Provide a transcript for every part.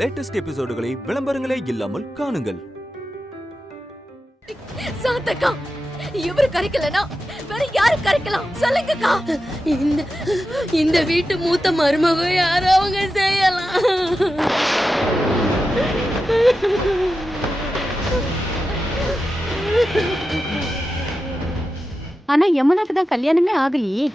Latest எபிசோடுகளை விளம்பரங்களே இல்லாமல் காணுங்கள். சாந்தக்கா, இவரு கரைக்கலனா வேற யாரு கரைக்கலாம் சொல்லுங்கக்கா. இந்த வீட்டு மூத்த மருமக யாரோ அவங்க செய்யலாம். ஆனா யமுனாக்கு தான் கல்யாணமே ஆகலையே.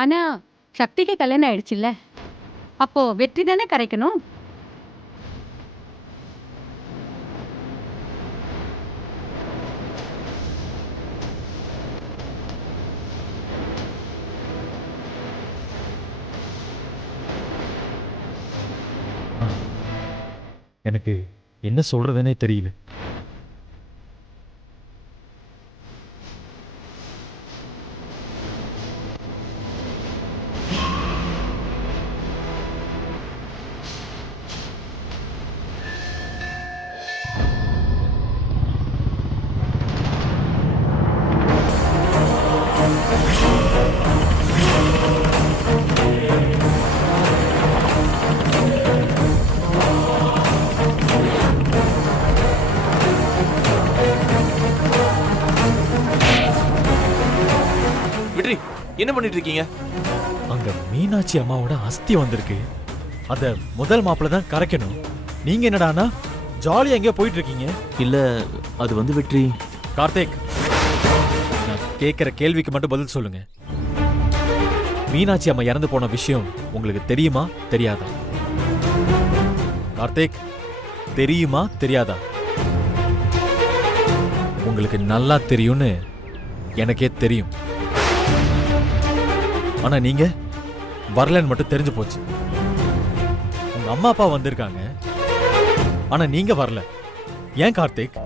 ஆனா சக்திக்கு கல்யாணம் ஆயிடுச்சுல்ல, அப்போ வெற்றி தானே கரைக்கணும். எனக்கு என்ன சொல்றதுன்னே தெரியல. என்ன பண்ணிட்டு இருக்கீங்க? அங்க மீனாட்சி அம்மாவோட அஸ்தி வந்திருக்கு. அத முதல் மாப்பிள்ள தான் கரைக்கணும். நீங்க என்னடானா ஜாலியா எங்க போயிட்டு இருக்கீங்க? இல்ல, அது வந்து வெற்றி. கார்த்திக், நான் கேட்கிற கேள்விக்கு மட்டும் பதில் சொல்லுங்க. மீனாட்சி அம்மா இறந்து போன விஷயம் உங்களுக்கு தெரியுமா தெரியாதா? கார்த்திக், தெரியுமா தெரியாதா? உங்களுக்கு நல்லா தெரியும்னு எனக்கே தெரியும். ஆனா நீங்க வரலன்னு மட்டும் தெரிஞ்சு போச்சு. உங்க அம்மா அப்பா வந்திருக்காங்க, ஆனா நீங்க வரல. ஏன் கார்த்திக்?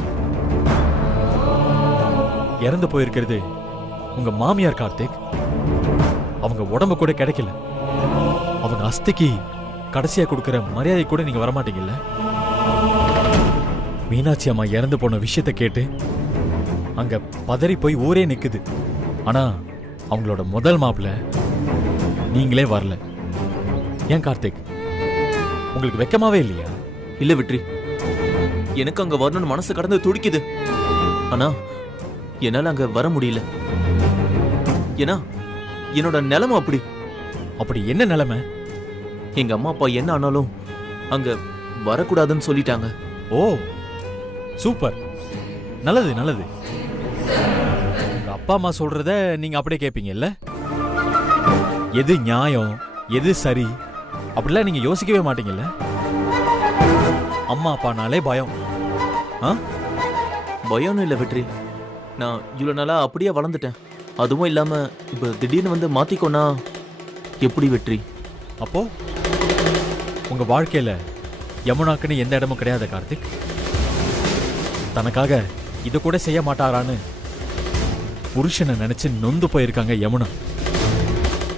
இறந்து போயிருக்கிறது உங்க மாமியார் கார்த்திக். அவங்க உடம்பு கூட கிடைக்கல. அவங்க அஸ்திக்கு கடைசியா கொடுக்கிற மரியாதை கூட நீங்க வரமாட்டீங்கல்ல. மீனாட்சி அம்மா இறந்து போன விஷயத்தை கேட்டு அங்க பதறி போய் ஊரே நிக்குது. ஆனா அவங்களோட முதல் மாப்பிள்ள நீங்களே வரல. ஏன் கார்த்திக், உங்களுக்கு வெக்கமாவே இல்லையா? இல்ல வெற்றி, எனக்கு அங்க வரணும்னு மனசு கடந்து துடிக்குது. ஆனா என்னால அங்க வர முடியல. ஏன்னா என்னோட நிலைமை அப்படி. அப்படி என்ன நிலைமை? எங்க அம்மா அப்பா என்ன ஆனாலும் அங்க வரக்கூடாதுன்னு சொல்லிட்டாங்க. ஓ சூப்பர், நல்லது நல்லது. உங்க அப்பா அம்மா சொல்றத நீங்க அப்படியே கேட்பீங்கல்ல? எது நியாயம் எது சரி அப்படிலாம் நீங்க யோசிக்கவே மாட்டீங்கல்ல? அம்மா அப்பானாலே பயம். பயம்னு இல்ல வெற்றி, நான் இவ்வளவு நாளா அப்படியே வளர்ந்துட்டேன். அதுவும் இல்லாம இப்ப திடீர்னு வந்து மாத்திக்கோனா எப்படி வெற்றி? அப்போ உங்க வாழ்க்கையில யமுனாக்குன்னு எந்த இடமும் கிடையாது கார்த்திக்? தனக்காக இதை கூட செய்ய மாட்டாரான்னு புருஷனை நினைச்சு நொந்து போயிருக்காங்க யமுனா.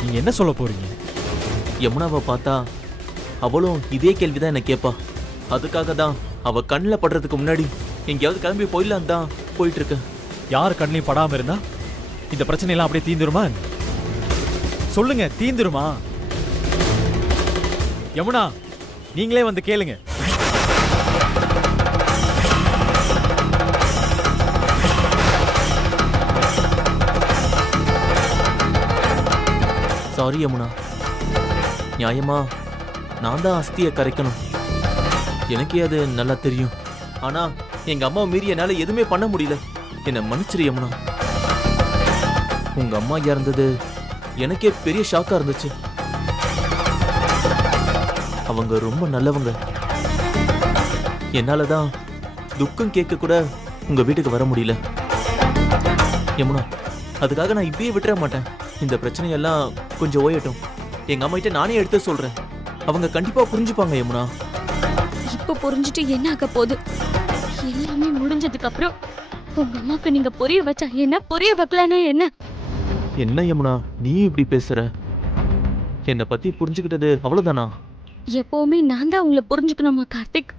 நீங்க என்ன சொல்ல போறீங்க? யமுனாவை பார்த்தா அவளும் இதே கேள்விதான் என்ன கேட்பா. அதுக்காக தான் அவ கண்ணில் படுறதுக்கு முன்னாடி எங்கேயாவது கிளம்பி போயிடலாம் தான் போயிட்டு இருக்க. யார் கண்ணிலையும் படாம இருந்தா இந்த பிரச்சனை எல்லாம் அப்படியே தீந்துருமா? சொல்லுங்க, தீந்துருமா? யமுனா, நீங்களே வந்து கேளுங்க. சாரி யமுனா, நியாயமா நான் தான் அஸ்தியை கரைக்கணும். எனக்கே அது நல்லா தெரியும். ஆனா எங்க அம்மா மீறி என்னால எதுவுமே பண்ண முடியல. என்ன மன்னிச்சிரு யமுனா. உங்க அம்மா இறந்தது எனக்கே பெரிய ஷாக்கா இருந்துச்சு. அவங்க ரொம்ப நல்லவங்க. என்னாலதான் துக்கம் கேட்க கூட உங்க வீட்டுக்கு வர முடியல. யமுனா, அதுக்காக நான் இப்பயே விட்டுற மாட்டேன். இந்த பிரச்சனையெல்லாம் கொஞ்சம் ஓயட்டும். எங்க அம்மா கிட்ட நானே எடுத்து சொல்றேன். அவங்க கண்டிப்பா புரிஞ்சுப்பாங்க யமுனா. இப்ப புரிஞ்சுட்டு என்ன ஆக போகுது? எல்லாமே முடிஞ்சதுக்கு அப்புறம் உங்க அம்மாக்கு நீங்க புரிய வச்சா என்ன, புரிய வைக்கலன்னா என்ன? என்ன யமுனா நீ இப்படி பேசுற? என்னை பத்தி புரிஞ்சுக்கிட்டது அவ்வளவுதானா? எப்பவுமே நான் தான் உங்களை புரிஞ்சுக்கணுமா கார்த்திக்?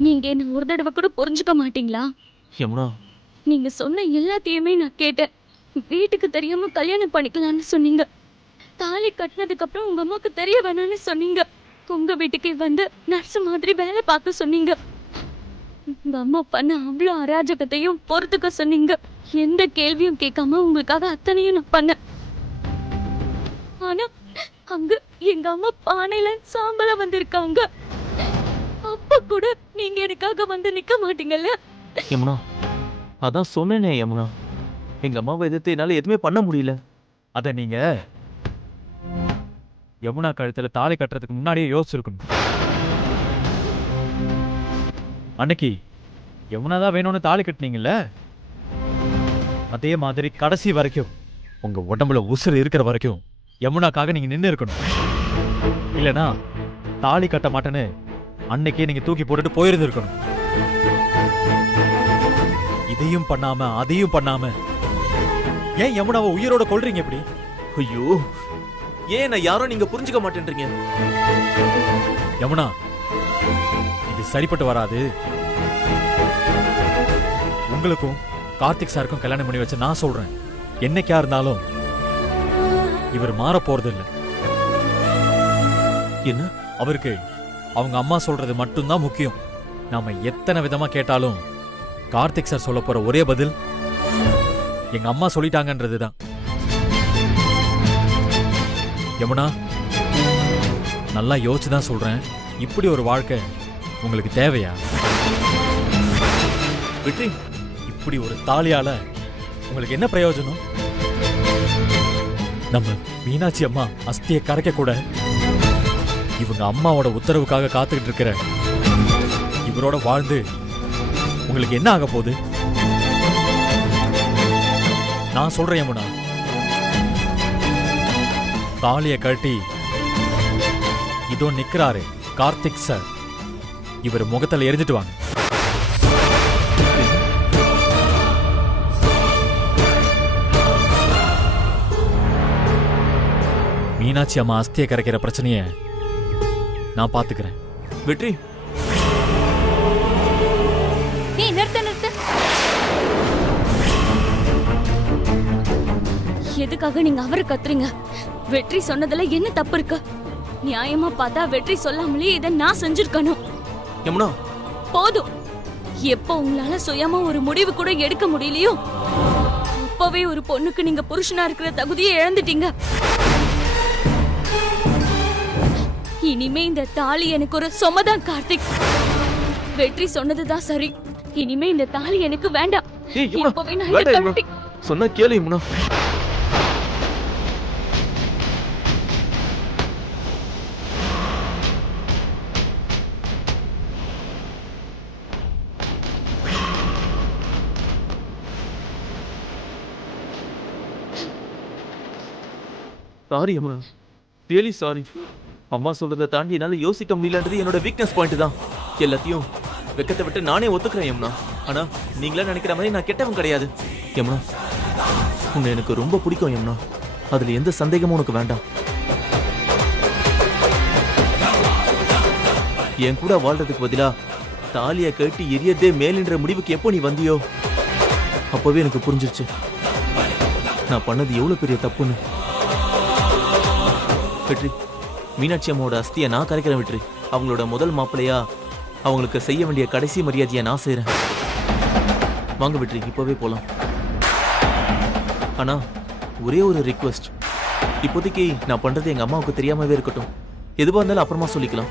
நீங்க என்ன ஒரு தடவை கூட புரிஞ்சுக்க மாட்டீங்களா? யமுனா, நீங்க சொன்ன எல்லாத்தையுமே நான் கேட்டேன். வீட்டுக்கு தெரியாம கல்யாணம் பண்ணிக்கலாம்னு சொன்னீங்க. தாலி கட்டினதுக்கு அப்புறம் உங்க அம்மாக்கு தெரிய வேணாம்னு சொன்னீங்க. உங்க வீட்டுக்கு வந்து நர்ஸ் மாதிரி வேலை பார்க்க சொன்னீங்க. உங்க அம்மா பண்ண அவ்வளோ அராஜகத்தையும் பொறுத்துக்க சொன்னீங்க. எந்த கேள்வியும் கேட்காம உங்களுக்காக அத்தனையும் நான் பண்ணேன். ஆனா அங்க எங்க அம்மா பானையில சாம்பலா வந்திருக்காங்க. அப்ப கூட நீங்க எனக்காக வந்து நிக்க மாட்டீங்கல்ல? யமுனா, அதான் சொன்னேனே யமுனா, எங்க அம்மாவை எதிர்த்து என்னால எதுவுமே பண்ண முடியல. அத நீங்க யமுனா கழுத்துல தாலி கட்டுறதுக்கு முன்னாடியே யோசிச்சிருக்கணும். அன்னைக்கு யமுனா தான் வேணும்னு தாலி கட்டினீங்கல்ல, அதே மாதிரி கடைசி வரைக்கும் உங்க உடம்புல உசுறு இருக்கிற வரைக்கும் யமுனாக்காக நீங்க நின்று இருக்கணும். இல்லனா தாலி கட்ட மாட்டேன்னு அன்னைக்கே நீங்க தூக்கி போட்டுட்டு போயிருந்திருக்கணும். இதையும் பண்ணாம அதையும் பண்ணாம ஏன் யமுனாவை உயிரோட கொல்றீங்க இப்படி? ஐயோ, ஏன் நான் யாரும் நீங்க புரிஞ்சுக்க மாட்டேன்றீங்க? யமுனா, இது சரிப்பட்டு வராது. உங்களுக்கும் கார்த்திக் சாருக்கும் கல்யாணம் பண்ணி வச்சு நான் சொல்றேன், என்னைக்கா இருந்தாலும் இவர் மாற போறது இல்ல. என்ன? அவருக்கு அவங்க அம்மா சொல்றது மட்டும்தான் முக்கியம். நாம எத்தனை விதமா கேட்டாலும் கார்த்திக் சார் சொல்ல போற ஒரே பதில் எங்க அம்மா சொல்லிட்டாங்கன்றதுதான். யமுனா, நல்லா யோசிச்சுதான் சொல்றேன், இப்படி ஒரு வாழ்க்கை உங்களுக்கு தேவையா? வெற்றி, இப்படி ஒரு தாலியால உங்களுக்கு என்ன பிரயோஜனம்? நம்ம மீனாட்சி அம்மா அஸ்தியை கரைக்க கூட இவங்க அம்மாவோட உத்தரவுக்காக காத்துக்கிட்டு இருக்கிற இவரோட வாழ்ந்து உங்களுக்கு என்ன ஆக போகுது? நான் சொல்றேன் யமுனா, தாலிய கட்டி இதோ நிக்கிறாரு கார்த்திக் சார், இவர் முகத்துல எரிஞ்சிட்டு வாங்க. மீனாட்சி அம்மா அஸ்தியை கரைக்கிற பிரச்சனைய நான் பாத்துக்கிறேன். வெற்றி, நீ நிறுத்த நிறுத்த. எதுக்காக நீங்க அவரை கத்துறீங்க? வெற்றி சொன்னதுல என்ன தப்பு இருக்கு? நியாயமா பார்த்தா வெற்றி சொல்லாமலே இதை நான் செஞ்சிருக்கணும். யமுனா, போதும். எப்போ உங்களால சுயமா ஒரு முடிவு கூட எடுக்க முடியலையோ அப்பவே ஒரு பொண்ணுக்கு நீங்க புருஷனா இருக்கிற தகுதியை இழந்துட்டீங்க. இனிமே இந்த தாலி எனக்கு ஒரு சொமதான் கார்த்திக். வெற்றி சொன்னதுதான் சரி. இனிமே இந்த தாலி எனக்கு வேண்டாம். ஏய் யமுனா, இப்பவே நான் வேண்டாம் இதை யமுனா. கழட்டி- சொன்னா கேளு Yamuna. Sorry Yamuna, really sorry. அம்மா சொல்றதை தாண்டி என்னால யோசிக்க முடியலன்றது என்னோட வீக்னஸ் பாயிண்ட் தான். எல்லாத்தையும் வெக்கத்தை விட்டு நானே ஒத்துக்கிறேன் யமுனா. ஆனா நீங்களா நினைக்கிற மாதிரி நான் கெட்டவன் கிடையாது யமுனா. உன்னை எனக்கு ரொம்ப பிடிக்கும் யமுனா, அதுல எந்த சந்தேகமும் உனக்கு வேண்டாம். என் கூட வாழ்றதுக்கு பதிலா தாலியை கட்டி எரியதே மேலின்ற முடிவுக்கு எப்போ நீ வந்தியோ அப்பவே எனக்கு புரிஞ்சிருச்சு நான் பண்ணது எவ்வளவு பெரிய தப்புன்னு. வெற்றி, மீனாட்சி அம்மாவோட அஸ்தியை நான் கரைக்கிறேன் வெற்றி. அவங்களோட முதல் மாப்பிள்ளையா அவங்களுக்கு செய்ய வேண்டிய கடைசி மரியாதையை நான் செய்றேன். வாங்க வெற்றி, இப்பவே போலாம். ஆனா ஒரே ஒரு ரிக்வெஸ்ட், இப்போதைக்கு நான் பண்றது எங்க அம்மாவுக்கு தெரியாமவே இருக்கட்டும். எதுவா இருந்தாலும் அப்புறமா சொல்லிக்கலாம்.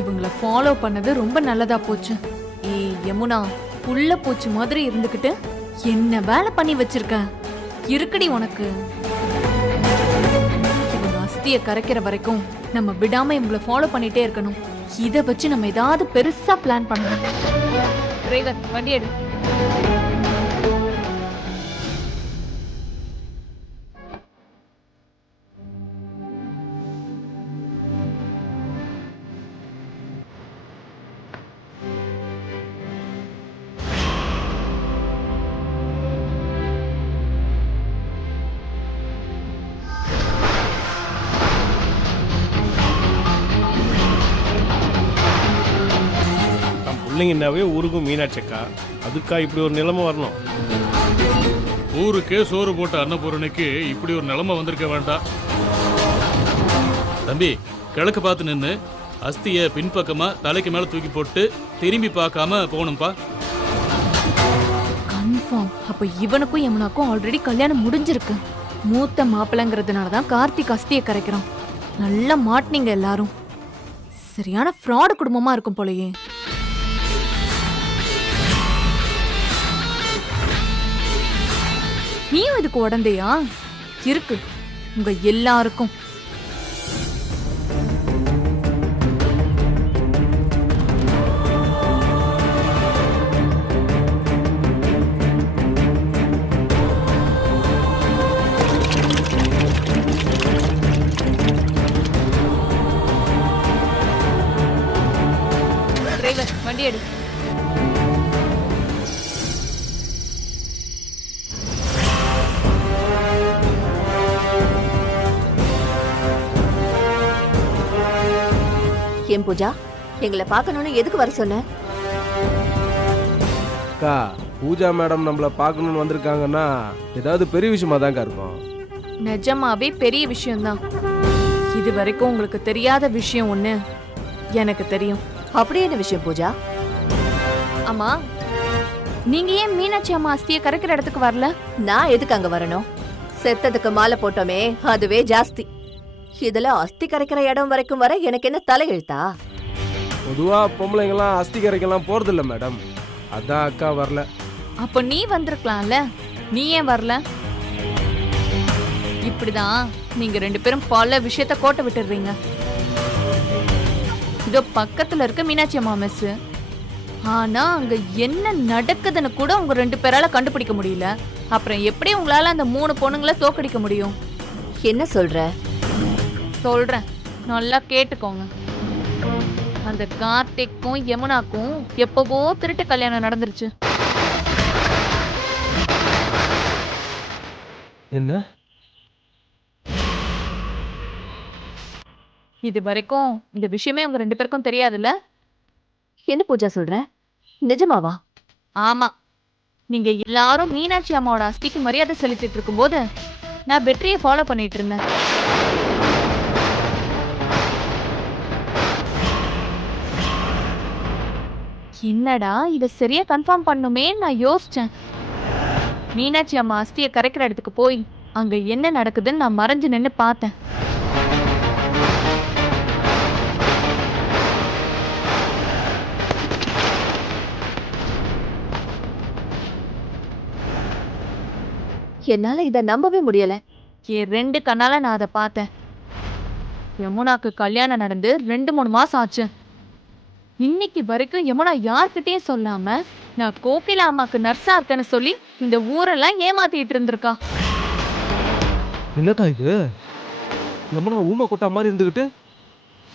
இவங்கள ஃபாலோ பண்ணது ரொம்ப நல்லதா போச்சு. ஏய் யமுனா, புள்ள பூச்சி மாதிரி இருந்துகிட்டு என்ன வேலை பண்ணி வச்சிருக்க? இருக்குடி உனக்கு. இவங்க அஸ்தியை கரைக்கிற வரைக்கும் நம்ம விடாம இவங்கள ஃபாலோ பண்ணிட்டே இருக்கணும். இத வச்சு நம்ம ஏதாவது பெருசா பிளான் பண்ணணும். டிரைவர், வண்டி எடு. பிள்ளைங்கன்னாவே ஊருக்கும் மீனாட்சக்கா, அதுக்கா இப்படி ஒரு நிலைமை வரணும்? ஊருக்கே சோறு போட்ட அன்னபூரணிக்கு இப்படி ஒரு நிலைமை வந்திருக்க வேண்டாம். தம்பி, கிழக்கு பார்த்து நின்று அஸ்தியை பின்பக்கமா தலைக்கு மேல தூக்கி போட்டு திரும்பி பார்க்காம போகணும்பா. கன்ஃபார்ம். அப்ப இவனுக்கும் யமுனாக்கும் ஆல்ரெடி கல்யாணம் முடிஞ்சிருக்கு. மூத்த மாப்பிள்ளைங்கிறதுனால தான் கார்த்திக் அஸ்தியை கரைக்கிறான். நல்லா மாட்டினீங்க எல்லாரும். சரியான ஃப்ராடு குடும்பமா இருக்கும் போலயே. நீயும் இதுக்கு உடந்தையா? இருக்கு உங்க எல்லாருக்கும். டிரைவர் வண்டி எடு. ஏன் பூஜா, எங்களை பார்க்கணும்னு எதுக்கு வர சொன்ன? அக்கா, பூஜா மேடம் நம்மள பார்க்கணும்னு வந்திருக்காங்கன்னா ஏதாவது பெரிய விஷயமா தான்க்கா இருக்கும். நிஜமாவே பெரிய விஷயம்தான். இது வரைக்கும் உங்களுக்கு தெரியாத விஷயம் ஒண்ணு எனக்கு தெரியும். அப்படி என்ன விஷயம் பூஜா? ஆமா, நீங்க ஏன் மீனாட்சி அம்மா அஸ்தியை கரைக்கிற இடத்துக்கு வரல? நான் எதுக்கு அங்க வரணும்? செத்ததுக்கு மாலை போட்டோமே, அதுவே ஜாஸ்தி. இதுல அஸ்தி கரைக்கிற இடம் வரைக்கும் வர எனக்கு என்ன தலையெழுத்தா? பொதுவா பொம்பளைங்கெல்லாம் அஸ்தி கரைக்கெல்லாம் போறதில்ல மேடம், அதான் அக்கா வரல. அப்ப நீ வந்திருக்கலாம்ல, நீ ஏன் வரல? இப்படிதான் நீங்க ரெண்டு பேரும் பல விஷயத்த கோட்டை விட்டுடுறீங்க. இதோ பக்கத்துல இருக்க மீனாட்சி அம்மா மெஸ், ஆனா அங்க என்ன நடக்குதுன்னு கூட உங்க ரெண்டு பேரால கண்டுபிடிக்க முடியல. அப்புறம் எப்படி உங்களால அந்த 3 பொண்ணுங்களை தோக்கடிக்க முடியும்? என்ன சொல்ற? சொல்றேன், நல்லா கேட்டுக்கோங்க. அந்த கார்த்திக்கும் யமுனாக்கும் எப்பவோ திருட்டு கல்யாணம் நடந்துருச்சு. என்ன? இது வரைக்கும் இந்த விஷயமே உங்க ரெண்டு பேருக்கும் தெரியாதுல்ல? என்ன பூஜா சொல்ற? நிஜமாவா? ஆமா, நீங்க எல்லாரும் மீனாட்சி அம்மாவோட அஸ்திக்கு மரியாதை செலுத்திட்டு இருக்கும்போது நான் வெற்றியை ஃபாலோ பண்ணிட்டு இருந்தேன். என்னடா இத சரியா கன்ஃபார்ம் பண்ணுமே நான் யோசிச்சேன். மீனாட்சி அம்மா அஸ்தியை கரைக்கிற இடத்துக்கு போய் அங்க என்ன நடக்குதுன்னு நான் மறைஞ்சு நின்னு பார்த்தேன். என்னால இத நம்பவே முடியல. என் 2 கண்ணால நான் அதை பார்த்தேன். யமுனாக்கு கல்யாணம் நடந்து 2-3 மாசம் ஆச்சு. இன்னைக்கு வரைக்கும் யமுனா யார்கிட்டயும் சொல்லாம நான் கோகிலா அம்மாக்கு நர்ஸா இருக்கேன்னு சொல்லி இந்த ஊரெல்லாம் ஏமாத்திட்டு இருந்திருக்கா. என்னக்கா இது? யமுனா ஊமை கொட்டா மாதிரி இருந்துகிட்டு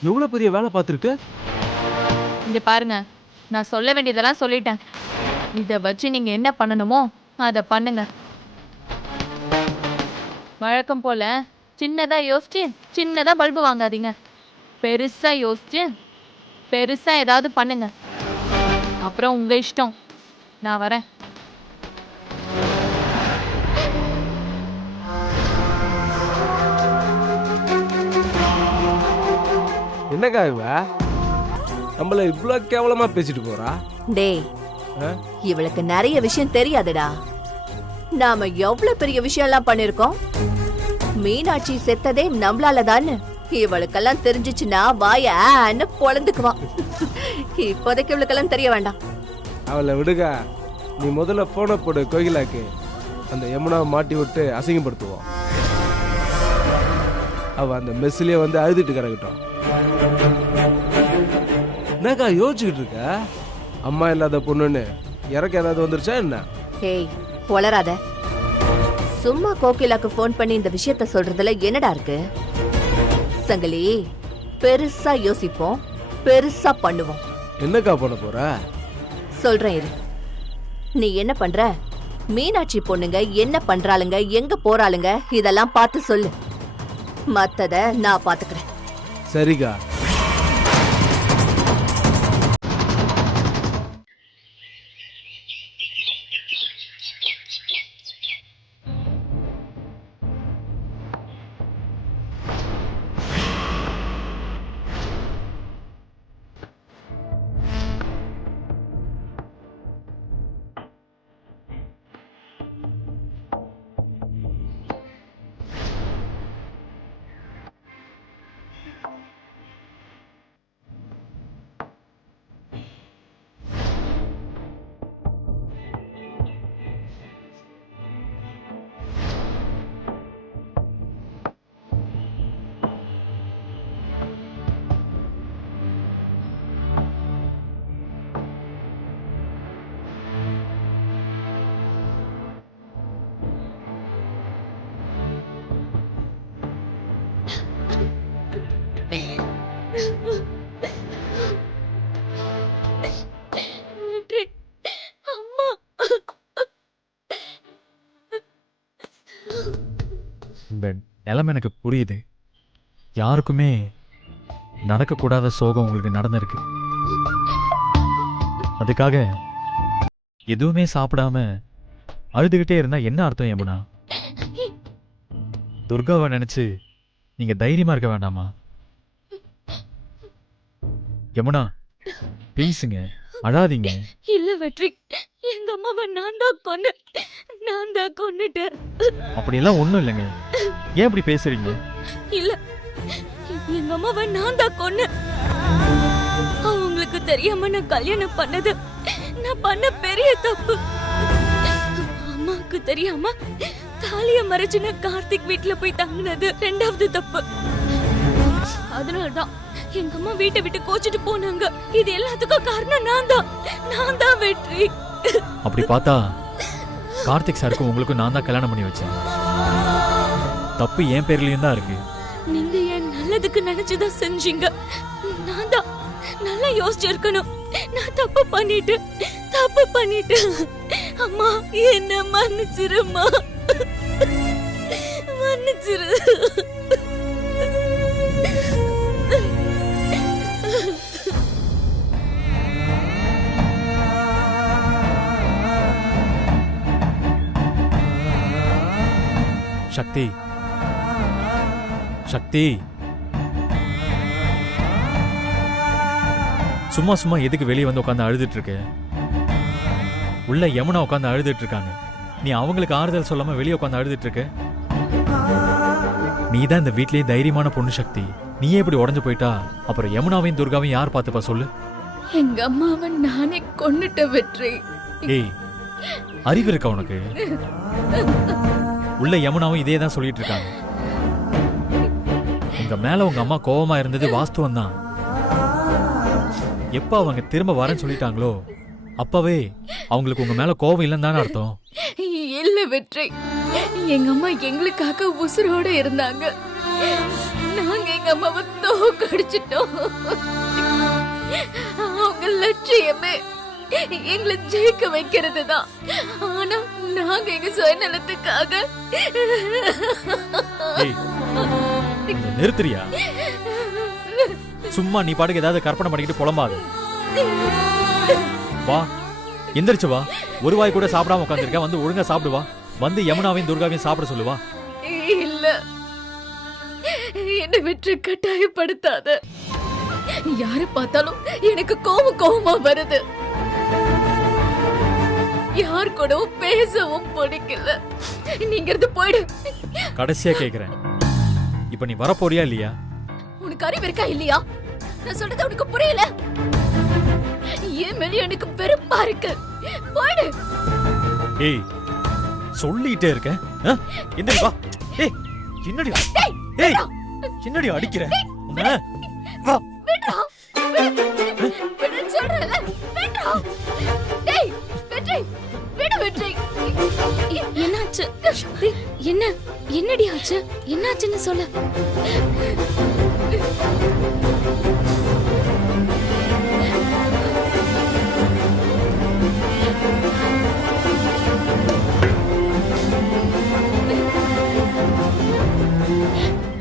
எவ்வளவு பெரிய வேலை பார்த்துருக்கு. இங்க பாருங்க, நான் சொல்ல வேண்டியதெல்லாம் சொல்லிட்டேன். இதை வச்சு நீங்க என்ன பண்ணணுமோ அதை பண்ணுங்க. வழக்கம் போல சின்னதா யோசிச்சு சின்னதா பல்பு வாங்காதீங்க. பெருசா யோசிச்சு பெருசா ஏதாவது பண்ணுங்க. அப்புறம் உங்க இஷ்டம். நான் வரேன். என்னக்கா இவ நம்மள இவ்வளவு கேவலமா பேசிட்டு போறா? டேய், இவளுக்கு நிறைய விஷயம் தெரியாதுடா. நாம எவ்வளவு பெரிய விஷயம் எல்லாம் பண்ணிருக்கோம். மீனாட்சி செத்ததே நம்மளாலதான்னு இவளுக்கெல்லாம் தெரிஞ்சிச்சுன்னா வாயன்னு பொழந்துக்குவான். இப்போதைக்கு இவளுக்கெல்லாம் தெரிய வேண்டாம். அவளை விடுகா, நீ முதல்ல போனை போடு கோகிலாக்கு. அந்த யமுனாவை மாட்டி விட்டு அசிங்கப்படுத்துவோம். அவ அந்த மெஸ்லயே வந்து அழுதுட்டு கிடக்கட்டும். என்னக்கா யோசிச்சுக்கிட்டு இருக்க? அம்மா இல்லாத பொண்ணுன்னு இறக்க ஏதாவது வந்துருச்சா என்ன? ஏய், பொளராத. சும்மா கோகிலாக்கு போன் பண்ணி இந்த விஷயத்த சொல்றதுல என்னடா இருக்கு? சங்கலி, பெருசா யோசிப்போம், பெருசா பண்ணுவோம். என்னக்கா பண்ண போற? சொல்றேன் இரு. நீ என்ன பண்ற? மீனாட்சி பொண்ணுங்க என்ன பண்றாளுங்க, எங்க போறாளுங்க, இதெல்லாம் பார்த்து சொல்லு. மத்தத நான் பாத்துக்கிறேன். சரிக்கா. இந்த நிலைமை எனக்கு புரியுது. யாருக்குமே நடக்கக்கூடாத சோகம் உங்களுக்கு நடந்திருக்கு. அதுக்காக எதுவுமே சாப்பிடாம அழுதுகிட்டே இருந்தா என்ன அர்த்தம் யமுனா? துர்காவை நினைச்சு நீங்க தைரியமா இருக்க வேண்டாமா? யமுனா ப்ளீஸுங்க, அழாதீங்க. இல்ல வெற்றி, எங்க அம்மாவை நான் தான் கொன்னுட்டேன். அப்படியெல்லாம் ஒண்ணும் இல்லைங்க. ஏன் இப்படி பேசுறீங்க? இல்ல, எங்க அம்மாவை நான் தான் கொன்னேன். அவங்களுக்கு தெரியாம நான் கல்யாணம் பண்ணது நான் பண்ண பெரிய தப்பு. அம்மாவுக்கு தெரியாம தாலிய மறைச்சு நான் கார்த்திக் வீட்டுல போய் தங்கினது ரெண்டாவது தப்பு. அதனாலதான் எங்க அம்மா வீட்டை விட்டு கோச்சிட்டு போனாங்க. இது எல்லாத்துக்கும் காரணம் நான் தான் வெற்றி. அப்படி பார்த்தா கார்த்திக் சாருக்கும் உங்களுக்கும் நான் தான் கல்யாணம் பண்ணி வச்சேன். தப்பு என் பேர்லயும் தான் இருக்கு. நீங்க என் நல்லதுக்கு நினைச்சுதான் செஞ்சீங்க. நான் தான் நல்லா யோசிச்சிருக்கணும். நான் தப்பு பண்ணிட்டு அம்மா என்ன மன்னிச்சிருமா, மன்னிச்சிரு. சக்தி, சக்தி, சும்மா சும்மா எதுக்கு வெளியே வந்து உட்காந்து அழுதுட்டு இருக்க? உள்ள யமுனா உட்காந்து அழுதுட்டு இருக்காங்க. நீ அவங்களுக்கு ஆறுதல் சொல்லாம வெளியே உட்காந்து அழுதுட்டு இருக்க. நீ தான் இந்த வீட்லயே தைரியமான பொண்ணு சக்தி. நீயே இப்படி உடஞ்சு போயிட்டா அப்புறம் யமுனாவையும் துர்காவையும் யார் பார்த்துப்பா சொல்லு? எங்க அம்மாவை நானே கொன்னுட்ட வெற்றி. ஏய், அறிவு இருக்கா உனக்கு? உள்ள யமுனாவும் இதே தான் சொல்லிட்டு இருக்காங்க. உங்க மேல உங்க அம்மா கோவமா இருந்தது வாஸ்தவம் தான். எப்ப அவங்க திரும்ப வரேன்னு சொல்லிட்டாங்களோ அப்பவே அவங்களுக்கு உங்க மேல கோவம் இல்லைன்னு தானே அர்த்தம். இல்ல வெற்றி, எங்க அம்மா எங்களுக்காக உசுரோட இருந்தாங்க. நாங்க எங்க அம்மாவை தோக்கடிச்சிட்டோம். அவங்க லட்சியமே எங்களை ஜெயிக்க வைக்கிறது தான். ஆனா நாங்க எங்க சுயநலத்துக்காக. நிறுத்துறியா? சும்மா நீ பாட்டுக்கு ஏதாவது கற்பனை பண்ணிக்கிட்டு புலம்பாது. வா, எந்திரிச்சு வா. ஒரு வாய் கூட சாப்பிடாம உட்காந்துருக்க, வந்து ஒழுங்கா சாப்பிடுவா. வந்து யமுனாவையும் துர்காவையும் சாப்பிட சொல்லுவா. இல்ல, என்ன வெற்றி கட்டாயப்படுத்தாத. யார பார்த்தாலும் எனக்கு கோவமா வருது. யார் கூடவும் பேசவும் பிடிக்கல. நீங்க இருந்து போயிடு. கடைசியா கேக்குறேன், இப்ப நீ வரப்போறியா இல்லையா? உனக்கு அறிவு இருக்கா இல்லையா? நான் சொல்றது உனக்கு புரியல. ஏன் மேல எனக்கு வெறுப்பா இருக்கு. போயிடு. ஏய், சொல்லிட்டே இருக்க. எந்திரி வா. ஏய், என்னடி? ஏய், என்னடி அடிக்கிற? உன்ன வா. விடுடா. விடு சொல்றல. விடுடா. டேய், வெற்றி. விடு வெற்றி. என்னாச்சு? என்னடி ஆச்சு? என்னாச்சுன்னு சொல்ல.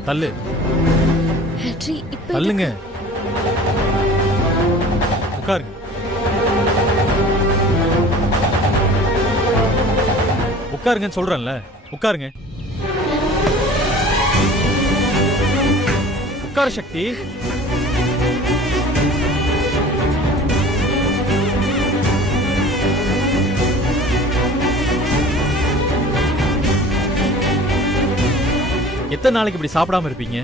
தள்ளு. வெற்றி, இப்ப தள்ளுங்க. உட்காருங்க. உட்காருங்கன்னு சொல்றேன்ல, உட்காருங்க. உட்காரு சக்தி. எத்தனை நாளைக்கு இப்படி சாப்பிடாம இருப்பீங்க?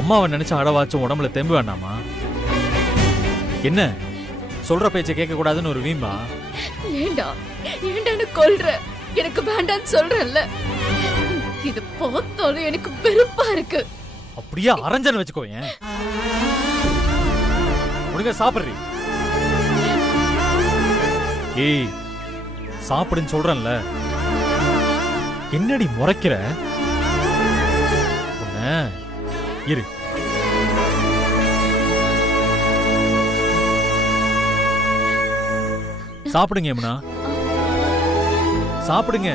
அம்மாவை நினைச்ச அடவாச்சும் உடம்புல தெம்பு வேண்டாமா? என்ன சொல்ற பேச்ச கேட்க கூடாதுன்னு ஒரு வீம்பா? ஏண்டான்னு கொல்ற. எனக்கு வேண்டான்னு சொல்றல்ல. இது பார்த்தாலும் எனக்கு வெறுப்பா இருக்கு. அப்படியே அரஞ்சன்னு வச்சுக்கோயேன். ஒழுங்கா சாப்பிடுறீ. ஏய், சாப்பிடுன்னு சொல்றேன்ல. என்னடி முறைக்கிற? இரு. சாப்பிடுங்க யமுனா, சாப்பிடுங்க.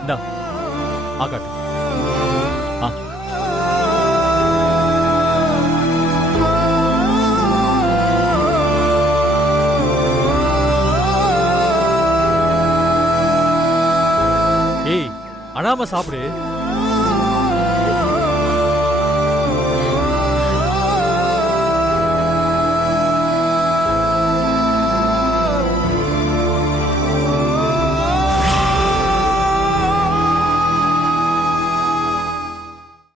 இந்தா ஆகாட்டு. ஆ. ஏய், அழாம சாப்பிடு.